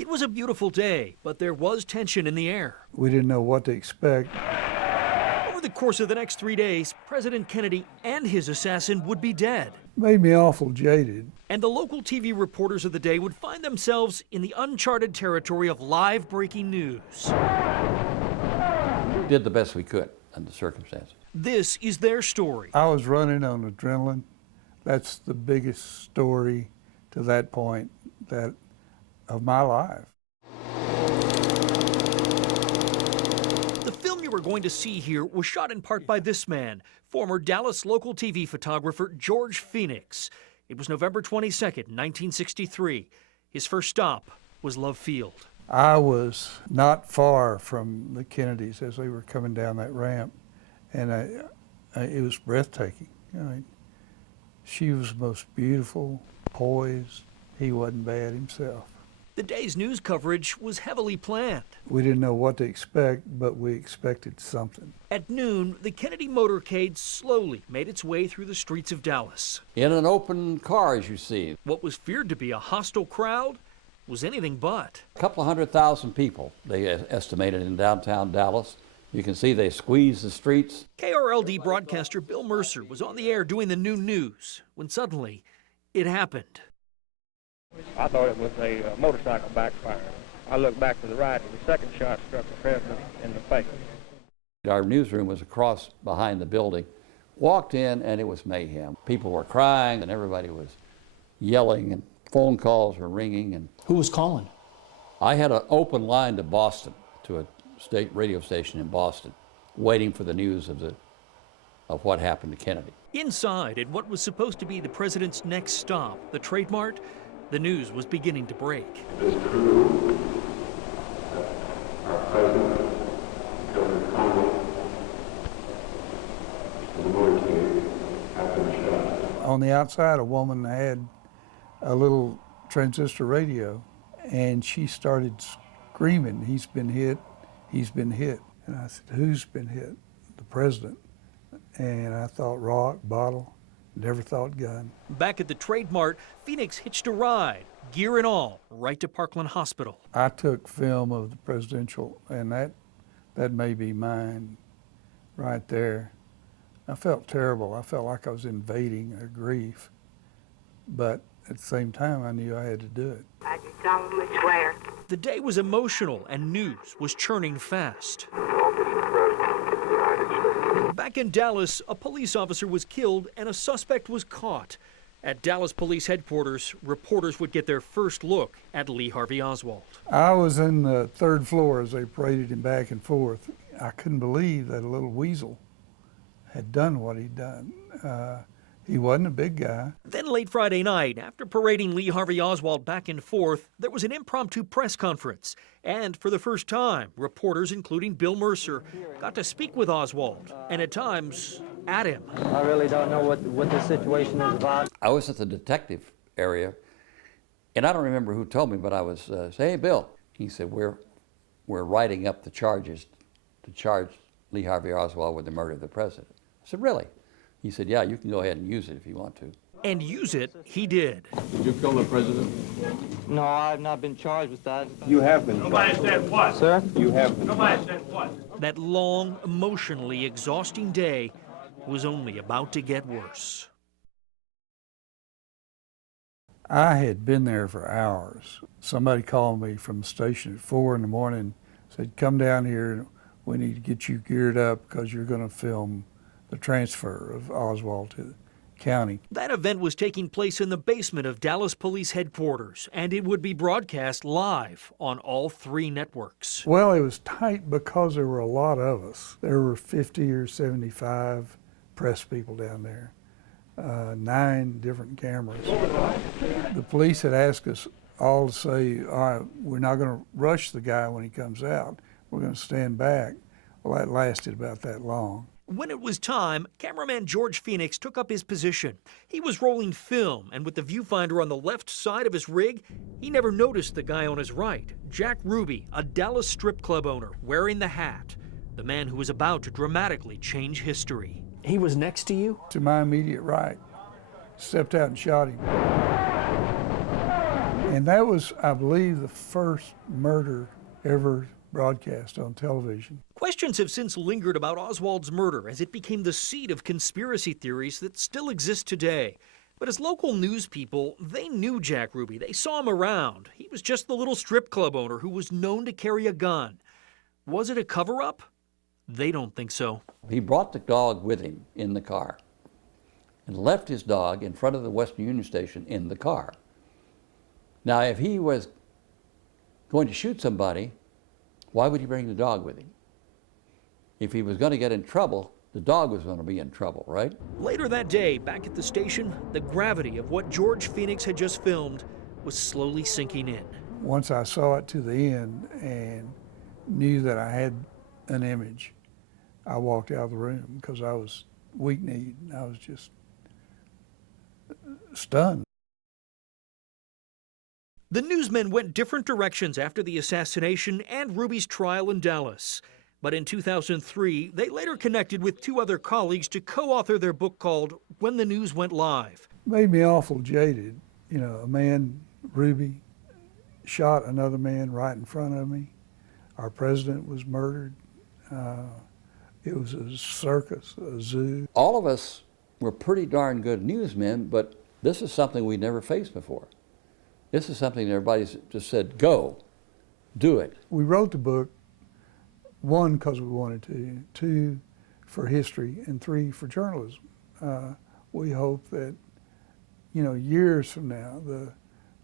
It was a beautiful day, but there was tension in the air. We didn't know what to expect. Over the course of the next 3 days, President Kennedy and his assassin would be dead. Made me awful jaded. And the local TV reporters of the day would find themselves in the uncharted territory of live breaking news. We did the best we could under the circumstances. This is their story. I was running on adrenaline. That's the biggest story to that point of my life. The film you are going to see here was shot in part by this man, former Dallas local TV photographer George Phoenix. It was November 22nd, 1963. His first stop was Love Field. I was not far from the Kennedys as they were coming down that ramp, and it was breathtaking. I mean, she was most beautiful, poised. He wasn't bad himself. The day's news coverage was heavily planned. We didn't know what to expect, but we expected something. At noon, the Kennedy motorcade slowly made its way through the streets of Dallas. In an open car, as you see. What was feared to be a hostile crowd was anything but. A couple of 100,000 people, they estimated, in downtown Dallas. You can see they squeezed the streets. KRLD broadcaster Bill Mercer was on the air doing the noon news when suddenly it happened. I thought it was a motorcycle backfire. I looked back to the right, and the second shot struck the president in the face. Our newsroom was across behind the building. Walked in, and it was mayhem. People were crying, and everybody was yelling, and phone calls were ringing. And who was calling? I had an open line to Boston, to a state radio station in Boston, waiting for the news of what happened to Kennedy. Inside, at what was supposed to be the president's next stop, the Trade Mart, the news was beginning to break. It is true that our president, President Conway, and the motorcade have been shot. On the outside, a woman had a little transistor radio, and she started screaming, "He's been hit, he's been hit." And I said, "Who's been hit?" "The president." And I thought rock, bottle, never thought gun. Back at the Trade Mart, Phoenix hitched a ride, gear and all, right to Parkland Hospital. I took film of the presidential, and that may be mine right there. I felt terrible. I felt like I was invading a grief. But at the same time, I knew I had to do it. I just solemnly swear. The day was emotional and news was churning fast. Back in Dallas, a police officer was killed and a suspect was caught. At Dallas Police Headquarters, reporters would get their first look at Lee Harvey Oswald. I was in the third floor as they paraded him back and forth. I couldn't believe that a little weasel had done what he'd done. He wasn't a big guy. Then late Friday night, after parading Lee Harvey Oswald back and forth, there was an impromptu press conference. And for the first time, reporters, including Bill Mercer, got to speak with Oswald, and at times, at him. I really don't know what the situation is about. I was at the detective area, and I don't remember who told me, but I was saying, "Hey, Bill." He said, we're writing up the charges to charge Lee Harvey Oswald with the murder of the president. I said, "Really?" He said, "Yeah, you can go ahead and use it if you want to." And use it, he did. Did you kill the president? No, I've not been charged with that. You have been. Nobody said what? Sir? You have been. Nobody said what? That long, emotionally exhausting day was only about to get worse. I had been there for hours. Somebody called me from the station at 4 in the morning, said, "Come down here, we need to get you geared up because you're going to film the transfer of Oswald to the county." That event was taking place in the basement of Dallas Police Headquarters, and it would be broadcast live on all 3 networks. Well, it was tight because there were a lot of us. There were 50 or 75 press people down there, 9 different cameras. The police had asked us all to say, "All right, we're not going to rush the guy when he comes out. We're going to stand back." Well, that lasted about that long. When it was time, cameraman George Phoenix took up his position. He was rolling film, and with the viewfinder on the left side of his rig, he never noticed the guy on his right, Jack Ruby, a Dallas strip club owner, wearing the hat, the man who was about to dramatically change history. He was next to you? To my immediate right, stepped out and shot him. And that was, I believe, the first murder ever broadcast on television. Questions have since lingered about Oswald's murder as it became the seat of conspiracy theories that still exist today. But as local news people, they knew Jack Ruby. They saw him around. He was just the little strip club owner who was known to carry a gun. Was it a cover-up? They don't think so. He brought the dog with him in the car and left his dog in front of the Western Union Station in the car. Now, if he was going to shoot somebody, why would he bring the dog with him? If he was going to get in trouble, the dog was going to be in trouble, right? Later that day, back at the station, the gravity of what George Phoenix had just filmed was slowly sinking in. Once I saw it to the end and knew that I had an image, I walked out of the room because I was weak-kneed. I was just stunned. The newsmen went different directions after the assassination and Ruby's trial in Dallas. But in 2003, they later connected with two other colleagues to co-author their book called When the News Went Live. Made me awful jaded. You know, a man, Ruby, shot another man right in front of me. Our president was murdered. It was a circus, a zoo. All of us were pretty darn good newsmen, but this is something we'd never faced before. This is something that everybody's just said, go, do it. We wrote the book, one, because we wanted to, two, for history, and three, for journalism. We hope that, you know, years from now, the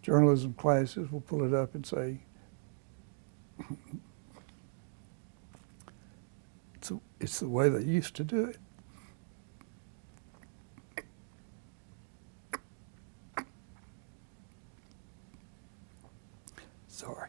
journalism classes will pull it up and say, it's the way they used to do it. Sorry.